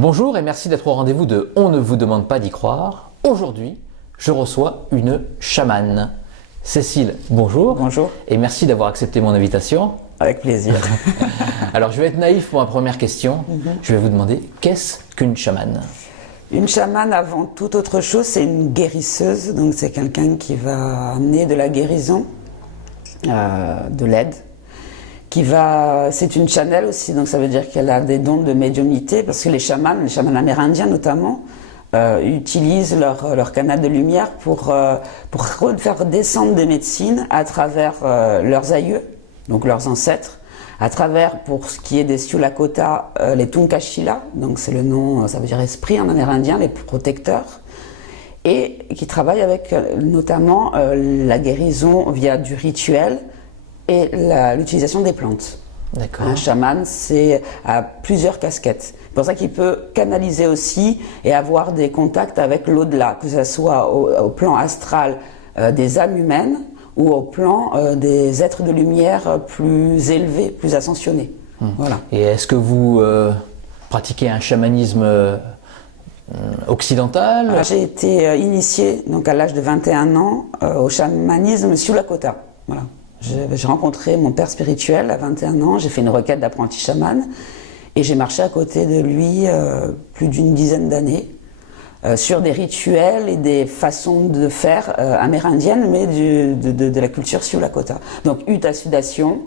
Bonjour et merci d'être au rendez-vous de On ne vous demande pas d'y croire. Aujourd'hui, je reçois une chamane. Cécile, bonjour. Bonjour. Et merci d'avoir accepté mon invitation. Avec plaisir. Alors, je vais être naïf pour ma première question. Je vais vous demander, qu'est-ce qu'une chamane ? Une chamane, avant toute autre chose, c'est une guérisseuse. Donc, c'est quelqu'un qui va amener de la guérison, de l'aide. C'est une channel aussi, donc ça veut dire qu'elle a des dons de médiumnité, parce que les chamans amérindiens notamment, utilisent leur canal de lumière pour faire descendre des médecines à travers leurs aïeux, donc leurs ancêtres, à travers, pour ce qui est des Sioux Lakota, les Tunkashila, donc c'est le nom, ça veut dire esprit en amérindien, les protecteurs, et qui travaillent avec notamment la guérison via du rituel et l'utilisation des plantes. D'accord. Un chaman, a plusieurs casquettes. C'est pour ça qu'il peut canaliser aussi et avoir des contacts avec l'au-delà, que ce soit au plan astral des âmes humaines ou au plan des êtres de lumière plus élevés, plus ascensionnés. Voilà. Et est-ce que vous pratiquez un chamanisme occidental ? J'ai été initiée donc à l'âge de 21 ans au chamanisme Sioux Lakota. Voilà. J'ai rencontré mon père spirituel à 21 ans, j'ai fait une requête d'apprenti chaman et j'ai marché à côté de lui plus d'une dizaine d'années sur des rituels et des façons de faire amérindiennes, mais de la culture Sioux Lakota. Donc Uta-Sudation,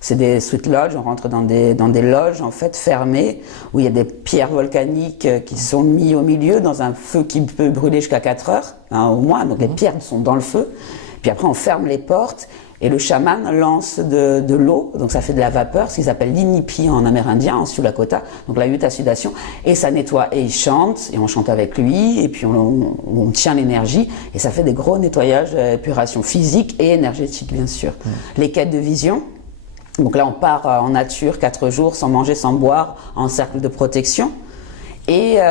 c'est des sweet lodges, on rentre dans des loges en fait fermées où il y a des pierres volcaniques qui sont mises au milieu dans un feu qui peut brûler jusqu'à 4 heures au moins, donc les pierres sont dans le feu, puis après on ferme les portes. Et le chaman lance de l'eau, donc ça fait de la vapeur, ce qu'ils appellent l'inipi en amérindien, en Sioux Lakota, donc la Uta-Sudation, et ça nettoie, et il chante, et on chante avec lui, et puis on tient l'énergie, et ça fait des gros nettoyages, épuration physique et énergétique, bien sûr. Les quêtes de vision, donc là on part en nature 4 jours, sans manger, sans boire, en cercle de protection, et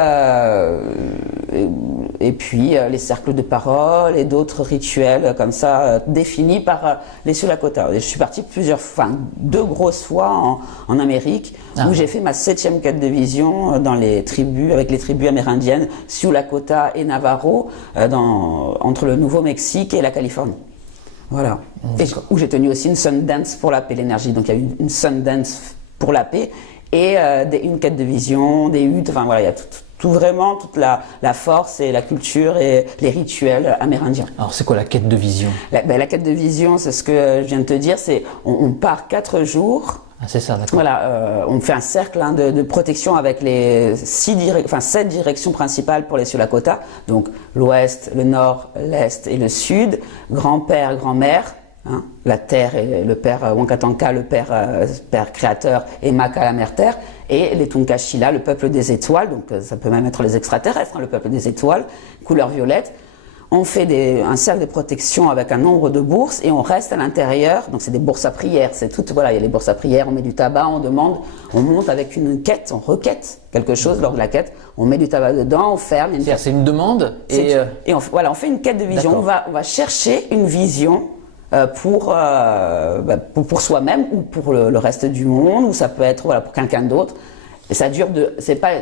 puis les cercles de parole et d'autres rituels comme ça définis par les Sioux Lakota. Je suis partie 2 grosses fois en Amérique où j'ai fait ma 7e quête de vision dans les tribus, avec les tribus amérindiennes Sioux Lakota et Navarro entre le Nouveau-Mexique et la Californie. Voilà. Et où j'ai tenu aussi une Sundance pour la paix, l'énergie. Donc il y a eu une Sundance pour la paix et une quête de vision, des huttes, enfin voilà, il y a tout vraiment, toute la force et la culture et les rituels amérindiens. Alors c'est quoi la quête de vision ? La quête de vision, c'est ce que je viens de te dire, c'est on part 4 jours. Ah, c'est ça, d'accord. Voilà, on fait un cercle de protection avec les 7 directions principales pour les Sioux Lakota, donc l'ouest, le nord, l'est et le sud, grand-père, grand-mère. La terre et le père Wankatanka, le père créateur, et Maka, la mère terre, et les Tunkashila, le peuple des étoiles, donc ça peut même être les extraterrestres, le peuple des étoiles, couleur violette. On fait un cercle de protection avec un nombre de bourses et on reste à l'intérieur, donc c'est des bourses à prière, c'est tout, voilà, il y a les bourses à prière, on met du tabac, on monte avec une quête, on requête quelque chose lors de la quête, on met du tabac dedans, on ferme. C'est une demande et on fait une quête de vision, on va chercher une vision pour soi-même ou pour le reste du monde, ou ça peut être pour quelqu'un d'autre. Et ça dure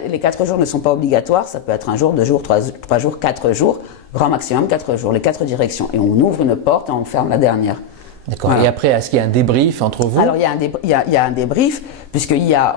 les 4 jours ne sont pas obligatoires, ça peut être 1 jour, 2 jours, 3 jours, 4 jours, grand maximum 4 jours, les 4 directions. Et on ouvre une porte et on ferme la dernière. D'accord. Voilà. Et après, est-ce qu'il y a un débrief entre vous ? Alors il y a un débrief,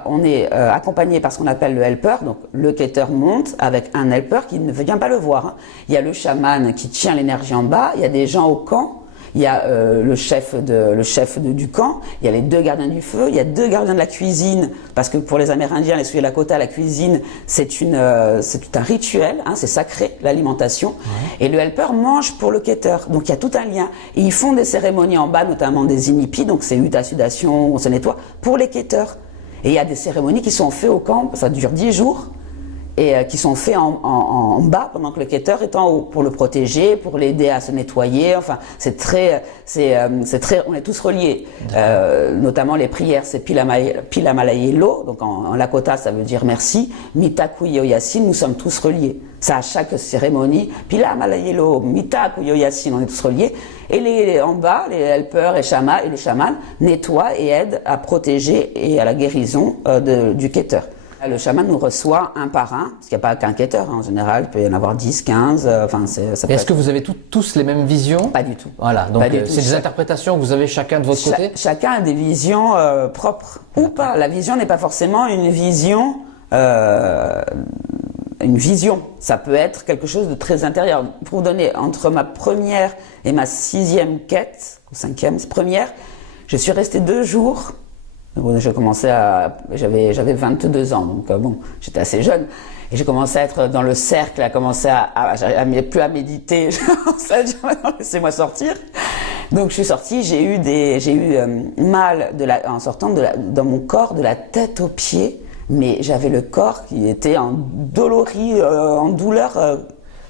on est accompagné par ce qu'on appelle le helper, donc le quêteur monte avec un helper qui ne vient pas le voir. Il y a le chaman qui tient l'énergie en bas, il y a des gens au camp. Il y a le chef du camp, il y a les 2 gardiens du feu, il y a 2 gardiens de la cuisine, parce que pour les Amérindiens, les Sioux Lakota, la cuisine, c'est tout un rituel, c'est sacré, l'alimentation. Ouais. Et le helper mange pour le quêteur, donc il y a tout un lien. Et ils font des cérémonies en bas, notamment des inipis, donc c'est Uta-Sudation, on se nettoie, pour les quêteurs. Et il y a des cérémonies qui sont faites au camp, ça dure 10 jours. Et qui sont faits en bas pendant que le quêteur est en haut pour le protéger, pour l'aider à se nettoyer. Enfin, on est tous reliés. Notamment les prières, c'est Pilamalayelo, donc en Lakota ça veut dire merci. Mitakuyo Yasin, nous sommes tous reliés. Ça à chaque cérémonie. Pilamalayelo, Mitakuyo Yasin, on est tous reliés. Et en bas, les helpers et les chamans nettoient et aident à protéger et à la guérison du quêteur. Le chaman nous reçoit un par un, parce qu'il n'y a pas qu'un quêteur, en général, il peut y en avoir 10, 15, enfin ça peut Est-ce que vous avez tous les mêmes visions? Pas du tout. Voilà, donc Pas du tout. c'est des interprétations que vous avez chacun de votre côté? Chacun a des visions propres, ou pas. La vision n'est pas forcément une vision... ça peut être quelque chose de très intérieur. Pour vous donner, entre ma première et ma 6e quête, ou 5e, première, je suis restée 2 jours. J'avais 22 ans, donc bon, j'étais assez jeune. Et j'ai commencé à être dans le cercle, à commencer plus à méditer. Laissez-moi sortir. Donc je suis sortie, j'ai eu mal en sortant dans mon corps, de la tête aux pieds. Mais j'avais le corps qui était en douleur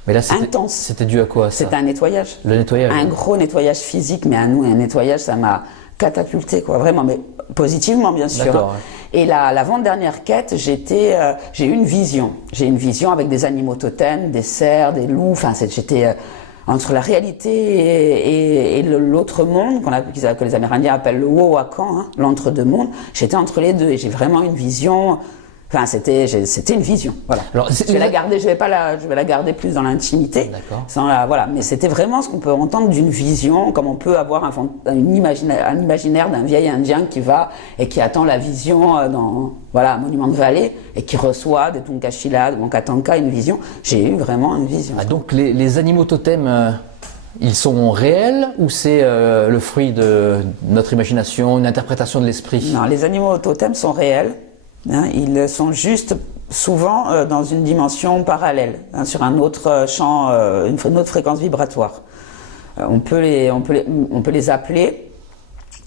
Mais là, intense. C'était dû à quoi, ça? C'était un nettoyage. Le nettoyage. Un gros nettoyage physique, mais un nettoyage, ça m'a catapulté, quoi, vraiment, mais positivement, bien sûr. D'accord, ouais. Et l'avant-dernière quête, j'ai eu une vision. J'ai eu une vision avec des animaux totems, des cerfs, des loups, enfin, j'étais entre la réalité et l'autre monde, que les Amérindiens appellent le Wowakan, l'entre-deux mondes. J'étais entre les deux et j'ai vraiment une vision. Enfin, c'était une vision. Voilà. Alors, je vais la garder. Je vais la garder plus dans l'intimité. D'accord. Voilà. Mais c'était vraiment ce qu'on peut entendre d'une vision, comme on peut avoir un imaginaire d'un vieil Indien qui va et qui attend la vision dans un monument de vallée et qui reçoit des Tunkashila, des Wankatanka, une vision. J'ai eu vraiment une vision. Ah, donc les animaux totems, ils sont réels ou c'est le fruit de notre imagination, une interprétation de l'esprit? Non, les animaux totems sont réels. Ils sont juste souvent dans une dimension parallèle, sur un autre champ, une autre fréquence vibratoire. On peut les appeler,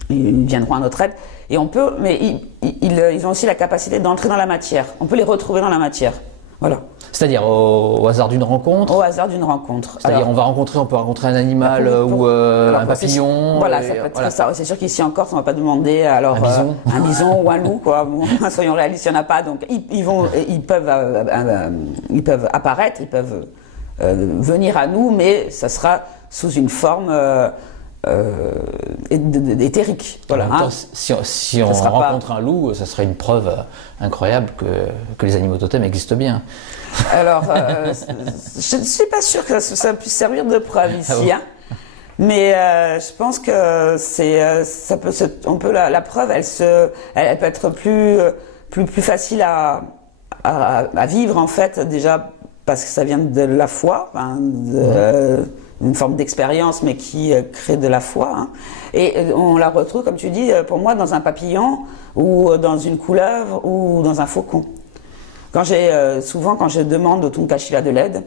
ils viendront à notre aide, mais ils ont aussi la capacité d'entrer dans la matière. On peut les retrouver dans la matière. Voilà. C'est-à-dire au hasard d'une rencontre? Au hasard d'une rencontre. C'est-à-dire on peut rencontrer un animal ou un papillon. Voilà, ça peut être ça. C'est sûr qu'ici encore, on ne va pas demander alors un bison ou un loup, quoi. Bon, soyons réalistes, il n'y en a pas. Donc ils peuvent apparaître, ils peuvent venir à nous, mais ça sera sous une forme éthérique. Voilà, en même temps, si on rencontre un loup, ça serait une preuve incroyable que les animaux totems existent bien. Alors, je ne suis pas sûre que ça puisse servir de preuve ici, Ah bon. Mais je pense que la preuve, elle peut être plus facile à vivre en fait, déjà parce que ça vient de la foi, une forme d'expérience, mais qui crée de la foi. Et on la retrouve, comme tu dis, pour moi, dans un papillon, ou dans une couleuvre, ou dans un faucon. Souvent, quand je demande au Tunkashila de l'aide,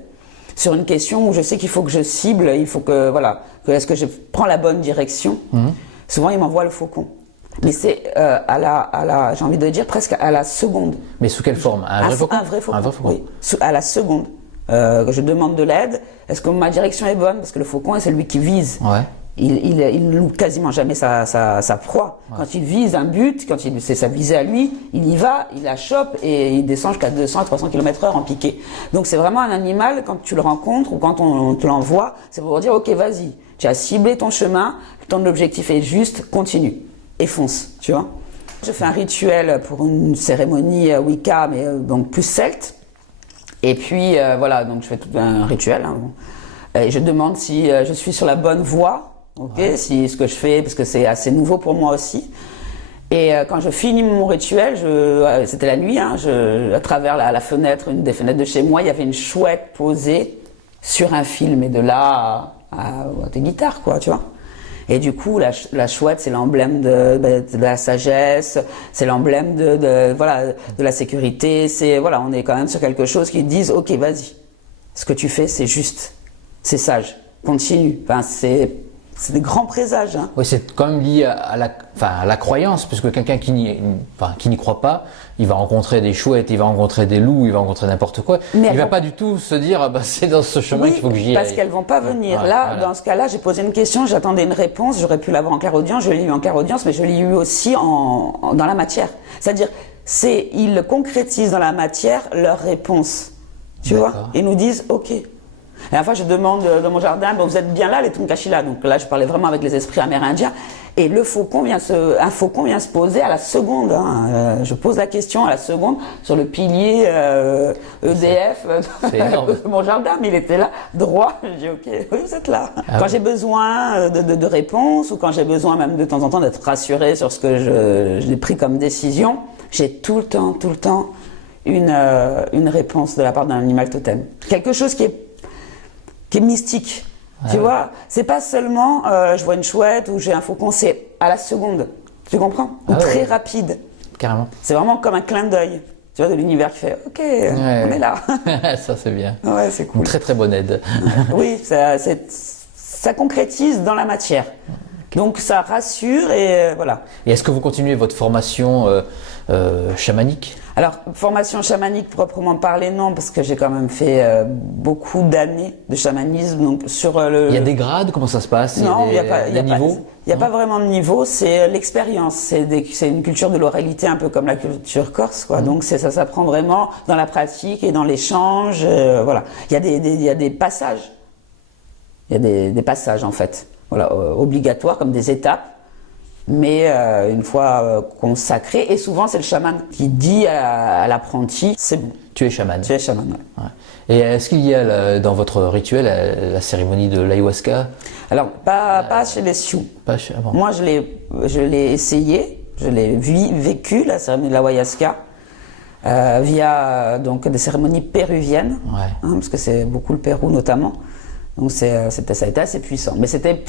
sur une question où je sais qu'il faut que je cible, il faut est-ce que je prends la bonne direction, souvent il m'envoie le faucon. Mais c'est j'ai envie de dire presque à la seconde. Mais sous quelle forme? Un vrai faucon? Un vrai faucon. Un vrai faucon. Oui, à la seconde. Je demande de l'aide. Est-ce que ma direction est bonne? Parce que le faucon est celui qui vise. Ouais. Il ne loupe quasiment jamais sa proie. Ouais. Quand il vise un but, c'est sa visée à lui, il y va, il la chope et il descend jusqu'à 200 à 300 km/h en piqué. Donc c'est vraiment un animal, quand tu le rencontres ou quand on te l'envoie, c'est pour dire ok, vas-y, tu as ciblé ton chemin, ton objectif est juste, continue et fonce, tu vois. Je fais un rituel pour une cérémonie Wicca, mais donc plus celte. Et puis donc je fais tout un rituel. Et je demande si je suis sur la bonne voie. Si ce que je fais, parce que c'est assez nouveau pour moi aussi. Et quand je finis mon rituel, c'était la nuit, à travers la fenêtre, une des fenêtres de chez moi, il y avait une chouette posée sur un fil, mais de là à des guitares, quoi, tu vois. Et du coup, la chouette, c'est l'emblème de la sagesse, c'est l'emblème de la sécurité. On est quand même sur quelque chose qui disent, ok, vas-y, ce que tu fais, c'est juste, c'est sage, continue. Enfin, c'est des grands présages. Oui, c'est quand même lié à la croyance, puisque quelqu'un qui n'y croit pas, il va rencontrer des chouettes, il va rencontrer des loups, il va rencontrer n'importe quoi. Mais il va pas du tout se dire, c'est dans ce chemin qu'il faut que j'y aille. Parce qu'elles vont pas venir. Dans ce cas-là, j'ai posé une question, j'attendais une réponse, j'aurais pu l'avoir en clairaudience, je l'ai eu en clairaudience, mais je l'ai eu aussi dans la matière. C'est-à-dire, ils concrétisent dans la matière leur réponse. Tu vois? Ils nous disent, ok. La dernière fois, je demande dans mon jardin, bon, vous êtes bien là, les Tunkashila. Donc là, je parlais vraiment avec les esprits amérindiens. Et un faucon vient se poser à la seconde. Hein. Je pose la question à la seconde sur le pilier EDF de mon jardin, mais il était là, droit. Je dis, ok, oui, vous êtes là. Quand j'ai besoin de réponses ou quand j'ai besoin même de temps en temps d'être rassuré sur ce que j'ai pris comme décision, j'ai tout le temps une réponse de la part d'un animal totem. Quelque chose qui est mystique. Tu vois, c'est pas seulement je vois une chouette ou j'ai un faucon, c'est à la seconde. Tu comprends? Ou très rapide. Carrément. C'est vraiment comme un clin d'œil. Tu vois, de l'univers qui fait OK, on est là. Ça, c'est bien. Ouais, c'est cool. Une très très bonne aide. Oui, ça concrétise dans la matière. Donc ça rassure et voilà. Et est-ce que vous continuez votre formation chamanique? Alors, formation chamanique proprement parler, non, parce que j'ai quand même fait beaucoup d'années de chamanisme. Donc sur Il y a des grades, comment ça se passe? Non, il n'y a pas vraiment de niveau, c'est l'expérience. C'est une culture de l'oralité, un peu comme la culture corse, quoi. Donc ça s'apprend vraiment dans la pratique et dans l'échange. Voilà. Il y a des passages. Il y a des passages, en fait. Voilà, obligatoires, comme des étapes. Mais une fois consacré, et souvent c'est le chaman qui dit à l'apprenti, c'est bon. Tu es chaman. Tu es chaman, ouais. Et est-ce qu'il y a dans votre rituel la cérémonie de l'ayahuasca? Alors, pas chez les Sioux. Pas chez... bon. Moi, je l'ai essayé, je l'ai vécu, la cérémonie de l'ayahuasca, via donc, des cérémonies péruviennes, parce que c'est beaucoup le Pérou notamment. Donc ça a été assez puissant, mais c'était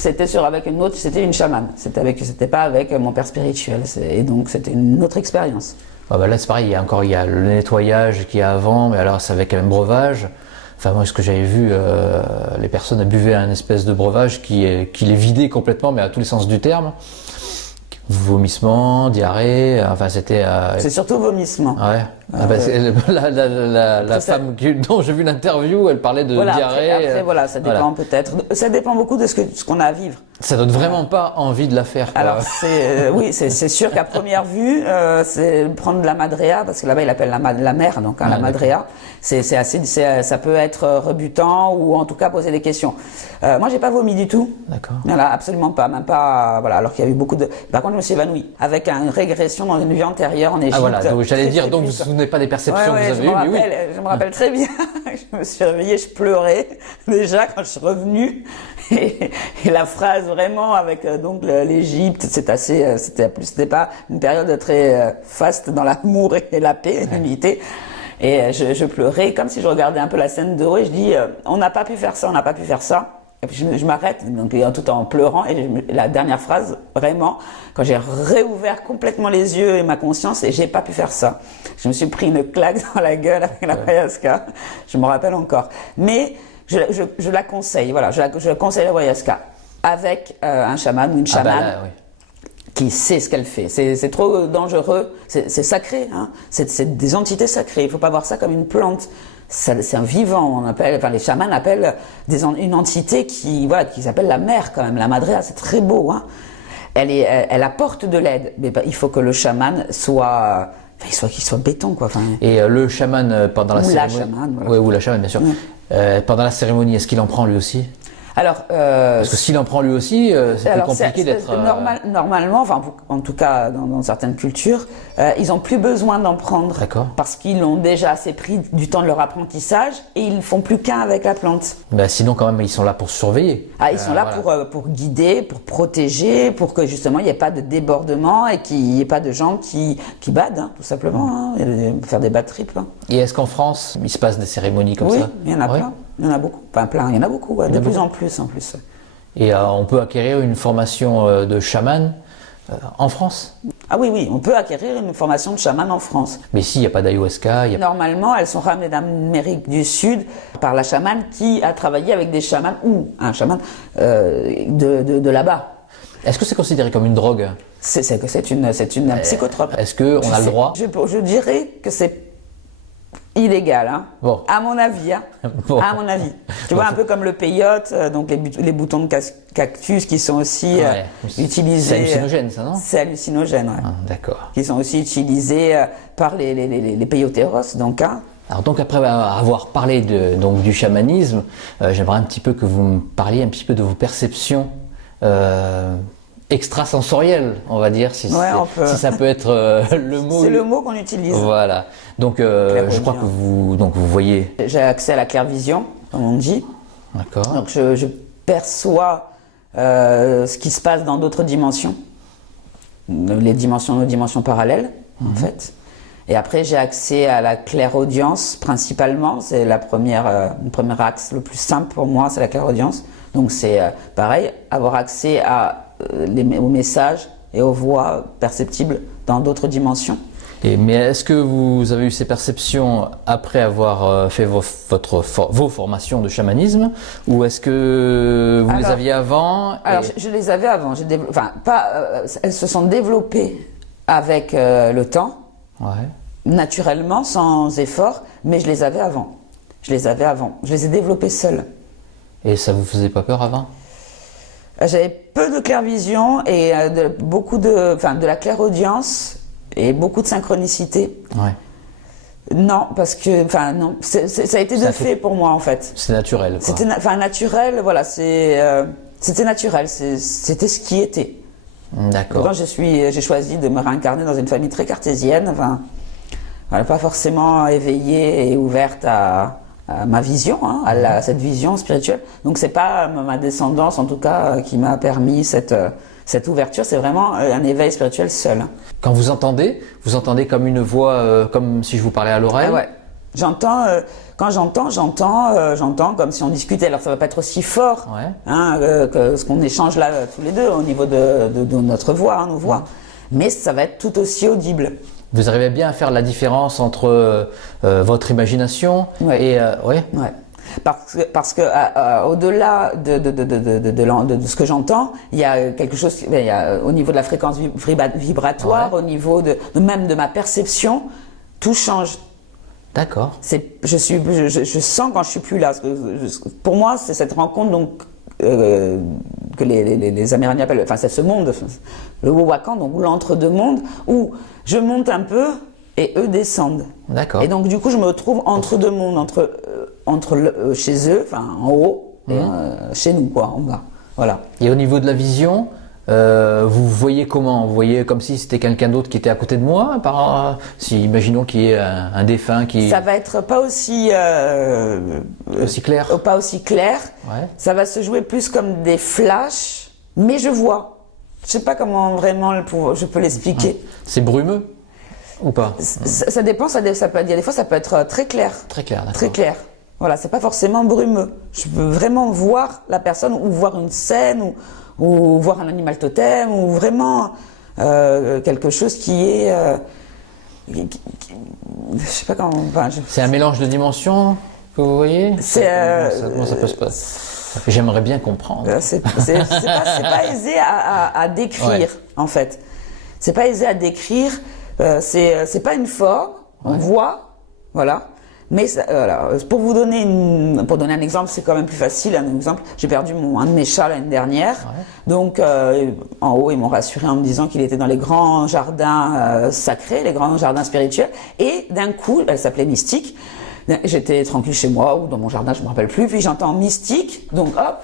avec une autre, c'était une chamane, c'était pas avec mon père spirituel, et donc c'était une autre expérience. Ah bah là c'est pareil, il y a le nettoyage qu'il y a avant, mais alors c'est avec un breuvage. Enfin moi ce que j'avais vu, les personnes buvaient un espèce de breuvage qui les vidait complètement, mais à tous les sens du terme. Vomissement, diarrhée, enfin c'était... C'est surtout vomissement. Ouais. La femme dont j'ai vu l'interview, elle parlait de diarrhée. Après voilà, ça dépend peut-être. Ça dépend beaucoup de ce qu'on a à vivre. Ça donne vraiment pas envie de la faire, quoi. Alors oui, c'est sûr qu'à première vue, c'est prendre la madrea, parce que là-bas il appelle la mer, donc la madrea. Ça peut être rebutant ou en tout cas poser des questions. Moi j'ai pas vomi du tout. D'accord. Voilà, absolument pas, même pas. Voilà, alors qu'il y a eu beaucoup de. Par contre je me suis évanouie avec une régression dans une vie antérieure en Égypte. Ah voilà, donc j'allais dire, donc vous vous souvenez pas des perceptions que vous avez eues, mais oui. Je me rappelle très bien. Je me suis réveillée, je pleurais déjà quand je suis revenue. Et la phrase vraiment avec donc l'Égypte, c'était pas une période très faste dans l'amour et la paix et l'unité. Et je pleurais comme si je regardais un peu la scène de haut et je dis on n'a pas pu faire ça, on n'a pas pu faire ça. Et puis je m'arrête, donc tout en pleurant, et la dernière phrase, vraiment, quand j'ai réouvert complètement les yeux et ma conscience, et j'ai pas pu faire ça. Je me suis pris une claque dans la gueule avec la ayahuasca, je me rappelle encore. Mais je la conseille, voilà, je conseille la ayahuasca avec un chaman ou une chamane qui sait ce qu'elle fait. C'est trop dangereux, c'est sacré, hein. C'est des entités sacrées, il faut pas voir ça comme une plante. C'est un vivant, les chamans appellent une entité qui s'appelle la mère quand même, la madrea, c'est très beau, hein. Elle apporte de l'aide, mais il faut que le chaman soit béton, quoi. Et le chaman pendant la cérémonie. La chamane, voilà. Oui, ou la chamane, bien sûr. Pendant la cérémonie, est-ce qu'il en prend lui aussi? Alors, parce que s'il en prend lui aussi, c'est plus compliqué d'être. Normalement, enfin, en tout cas dans certaines cultures, ils n'ont plus besoin d'en prendre. D'accord. Parce qu'ils l'ont déjà assez pris du temps de leur apprentissage et ils ne font plus qu'un avec la plante. Ben, sinon, quand même, ils sont là pour surveiller. Ah, ils sont là pour guider, pour protéger, pour que justement il n'y ait pas de débordement et qu'il n'y ait pas de gens qui badent, hein, tout simplement, hein, faire des bad trips. Hein. Et est-ce qu'en France, il se passe des cérémonies comme ça? Oui, il y en a plein. Il y en a beaucoup, enfin plein, il y en a beaucoup, de plus en plus. Et on peut acquérir une formation de chaman en France? Ah oui, on peut acquérir une formation de chaman en France. Mais s'il n'y a pas d'ayahuasca, Normalement, elles sont ramenées d'Amérique du Sud par la chamane qui a travaillé avec des chamans ou un chaman de là-bas. Est-ce que c'est considéré comme une drogue? C'est une psychotrope. Est-ce qu'on a le droit? Je dirais que c'est illégal, hein. Bon. À mon avis, hein. Bon. À mon avis. Tu vois, un peu comme le peyote, donc les boutons de cactus qui sont aussi utilisés. C'est hallucinogène, ça, non? C'est hallucinogène, ouais. Ah, d'accord. Qui sont aussi utilisés par les peyoteros, donc, hein. Alors donc après avoir parlé donc du chamanisme, j'aimerais un petit peu que vous me parliez un petit peu de vos perceptions extrasensorielles, on va dire, si ça peut être le mot. C'est le mot qu'on utilise. Voilà. Donc je crois que vous voyez. J'ai accès à la clairvision, comme on dit. D'accord. Donc je perçois ce qui se passe dans d'autres dimensions, nos dimensions parallèles, en fait. Et après, j'ai accès à la clairaudience principalement. C'est le premier axe le plus simple pour moi, c'est la clairaudience. Donc c'est pareil, avoir accès aux messages et aux voix perceptibles dans d'autres dimensions. Mais est-ce que vous avez eu ces perceptions après avoir fait vos formations de chamanisme, ou est-ce que vous les aviez avant? Alors je les avais avant. Elles se sont développées avec le temps. Ouais. Naturellement, sans effort, mais je les avais avant. Je les ai développées seule. Et ça vous faisait pas peur avant? J'avais peu de clairvision et de la clairaudience et beaucoup de synchronicité. Ouais. Non, parce que, non, ça a été de fait pour moi en fait. C'est naturel, quoi. C'était naturel, voilà, c'était naturel, c'était ce qui était. D'accord. Quand j'ai choisi de me réincarner dans une famille très cartésienne, pas forcément éveillée et ouverte à ma vision, à cette vision spirituelle. Donc c'est pas ma descendance en tout cas qui m'a permis cette ouverture, c'est vraiment un éveil spirituel seul. Quand vous entendez comme une voix, comme si je vous parlais à l'oreille? Ouais. Quand j'entends comme si on discutait. Alors ça va pas être aussi fort que ce qu'on échange là tous les deux au niveau de notre voix, nos voix, mais ça va être tout aussi audible. Vous arrivez bien à faire la différence entre votre imagination et parce que au-delà de ce que j'entends, il y a quelque chose, au niveau de la fréquence vibratoire, au niveau même de ma perception, tout change. D'accord. Je sens quand je suis plus là. Pour moi, c'est cette rencontre donc que les Amérindiens appellent, c'est ce monde, le Wowakan, donc l'entre-deux mondes, où je monte un peu et eux descendent. D'accord. Et donc du coup, je me retrouve entre deux mondes, chez eux, en haut, et chez nous, en bas. Voilà. Et au niveau de la vision, vous voyez comment? Vous voyez comme si c'était quelqu'un d'autre qui était à côté de moi? Imaginons qu'il y ait un défunt qui... Ça va être pas aussi clair? Pas aussi clair. Ouais. Ça va se jouer plus comme des flashs, mais je vois. Je sais pas comment vraiment je peux l'expliquer. C'est brumeux ou pas? Ça dépend, des fois ça peut être très clair. Très clair, d'accord. Très clair. Voilà, c'est pas forcément brumeux. Je peux vraiment voir la personne ou voir une scène ou voir un animal totem ou vraiment quelque chose qui est... je sais pas comment... C'est un mélange de dimensions que vous voyez? Comment ça peut se passer? J'aimerais bien comprendre. C'est pas aisé à décrire, en fait. C'est pas aisé à décrire. C'est pas une forme. On voit, voilà. Mais pour donner un exemple, c'est quand même plus facile. Un exemple, j'ai perdu un de mes chats l'année dernière. Ouais. Donc en haut, ils m'ont rassuré en me disant qu'il était dans les grands jardins sacrés, les grands jardins spirituels. Et d'un coup, elle s'appelait Mystique. J'étais tranquille chez moi ou dans mon jardin, je me rappelle plus. Puis j'entends Mystique, donc hop.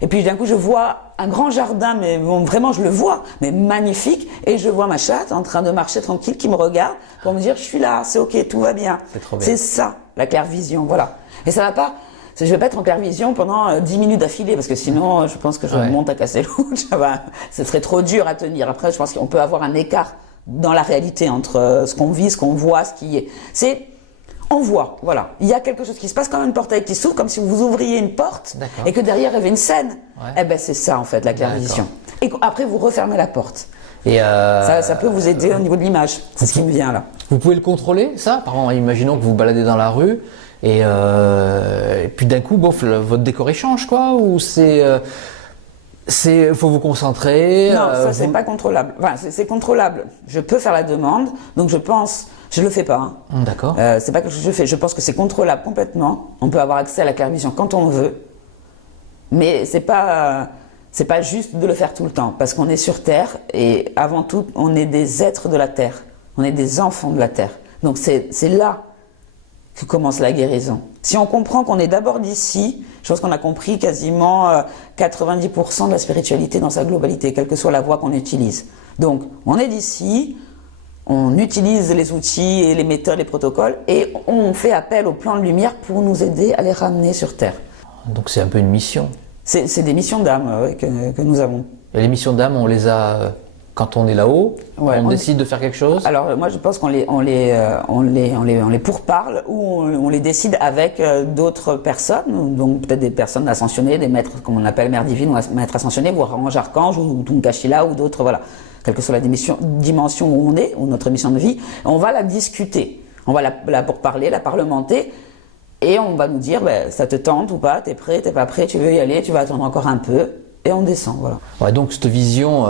Et puis d'un coup, je vois un grand jardin, mais vraiment, je le vois, mais magnifique. Et je vois ma chatte en train de marcher tranquille, qui me regarde pour me dire, je suis là, c'est ok, tout va bien. C'est trop bien. C'est ça, la clairvision, voilà. Et ça va pas, je vais pas être en clairvision pendant 10 minutes d'affilée, parce que sinon, je pense que je monte à casser l'eau. Ce serait trop dur à tenir. Après, je pense qu'on peut avoir un écart dans la réalité entre ce qu'on vit, ce qu'on voit, ce qui est. On voit, voilà. Il y a quelque chose qui se passe comme une portail qui s'ouvre, comme si vous ouvriez une porte et que derrière il y avait une scène. Ouais. Eh ben c'est ça en fait la clairvision. Et après vous refermez la porte. Et ça peut vous aider au niveau de l'image. C'est ce qui me vient là. Vous pouvez le contrôler ça? Par exemple, imaginons que vous baladez dans la rue et puis d'un coup, votre décor change quoi? Ou faut vous concentrer? Non, ça c'est pas contrôlable. Enfin, c'est contrôlable. Je peux faire la demande, donc je pense. Je le fais pas. D'accord. C'est pas quelque chose que je fais. Je pense que c'est contrôlable complètement. On peut avoir accès à la clairvision quand on veut, mais c'est pas juste de le faire tout le temps, parce qu'on est sur Terre et avant tout, on est des êtres de la Terre. On est des enfants de la Terre. Donc c'est là que commence la guérison. Si on comprend qu'on est d'abord d'ici, je pense qu'on a compris quasiment 90% de la spiritualité dans sa globalité, quelle que soit la voie qu'on utilise. Donc, on est d'ici, on utilise les outils et les méthodes, les protocoles, et on fait appel au plan de lumière pour nous aider à les ramener sur Terre. Donc c'est un peu une mission. C'est des missions d'âme que nous avons. Et les missions d'âme, on les a quand on est là-haut, on décide de faire quelque chose. Alors moi je pense qu'on les pourparle ou on les décide avec d'autres personnes, donc peut-être des personnes ascensionnées, des maîtres, comme on appelle mère divine ou maître ascensionné, voire ange archange ou Tunkashila ou d'autres, voilà. Quelle que soit la dimension où on est, ou notre mission de vie, on va la discuter, on va la pourparler, la parlementer, et on va nous dire, ça te tente ou pas, t'es prêt, t'es pas prêt, tu veux y aller, tu vas attendre encore un peu, et on descend, voilà. Ouais, donc cette vision,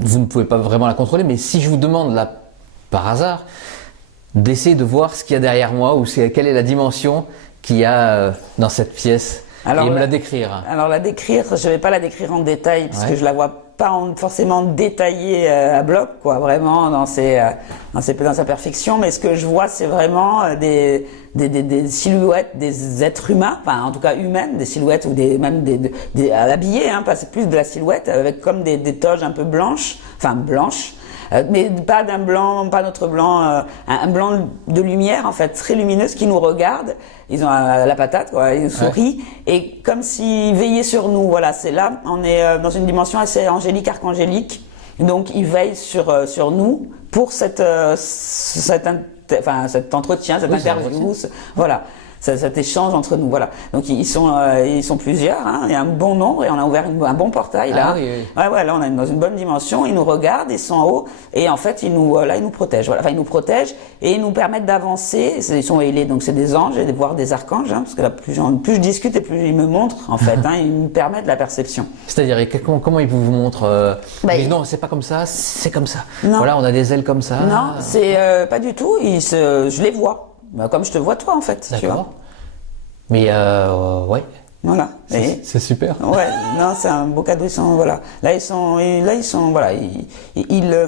vous ne pouvez pas vraiment la contrôler, mais si je vous demande là, par hasard, d'essayer de voir ce qu'il y a derrière moi, ou quelle est la dimension qu'il y a dans cette pièce, et me la décrire. Alors la décrire, je vais pas la décrire en détail, parce que je la vois pas forcément détaillée à bloc, quoi, vraiment dans sa perfection, mais ce que je vois, c'est vraiment des silhouettes des êtres humains, enfin en tout cas humaines, des silhouettes ou même habillés, hein, c'est plus de la silhouette avec comme des toges un peu blanches, mais pas d'un blanc, pas notre blanc, un blanc de lumière en fait, très lumineuse qui nous regarde. Ils ont la patate, quoi, ils nous sourient et comme s'ils veillaient sur nous. Voilà, c'est là, on est dans une dimension assez angélique, archangélique. Donc ils veillent sur nous pour cet entretien, cette interview, voilà. Cet échange entre nous, voilà. Donc ils sont plusieurs, hein. Il y a un bon nombre et on a ouvert un bon portail là. Ouais, là on est dans une bonne dimension. Ils nous regardent, ils sont en haut et en fait ils nous protègent. Voilà. Enfin ils nous protègent et ils nous permettent d'avancer. Ils sont ailés, donc c'est des anges et voire des archanges, hein, parce que là plus je discute et plus ils me montrent en fait. Hein, ils me permettent la perception. C'est-à-dire comment ils vous montrent non, c'est pas comme ça, c'est comme ça. Non. Voilà, on a des ailes comme ça. Non, c'est pas du tout. Je les vois. Comme je te vois toi en fait. D'accord. Mais ouais. Voilà. C'est super. Ouais. Non, c'est un beau cadeau. Ils sont voilà. Là ils sont voilà.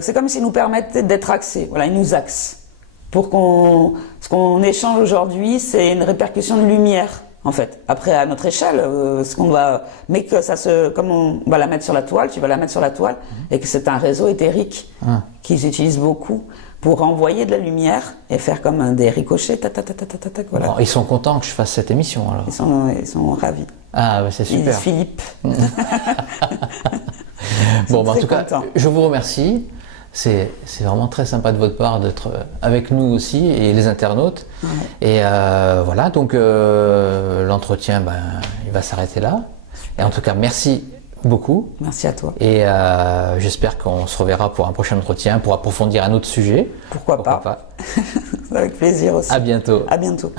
C'est comme s'ils nous permettent d'être axés. Voilà, ils nous axent pour ce qu'on échange aujourd'hui, c'est une répercussion de lumière en fait. Après à notre échelle, mais que comme on va la mettre sur la toile, tu vas la mettre sur la toile et que c'est un réseau éthérique qu'ils utilisent beaucoup pour envoyer de la lumière et faire comme des ricochets, voilà. Bon, ils sont contents que je fasse cette émission alors. Ils sont ravis. Ah, c'est super. Ils disent Philippe. Bon, en tout cas, je vous remercie. C'est vraiment très sympa de votre part d'être avec nous aussi et les internautes. Ouais. Et voilà, donc l'entretien, il va s'arrêter là. Et en tout cas, merci beaucoup. Merci à toi. Et j'espère qu'on se reverra pour un prochain entretien pour approfondir un autre sujet. Pourquoi pas. pas. Avec plaisir aussi. À bientôt. À bientôt.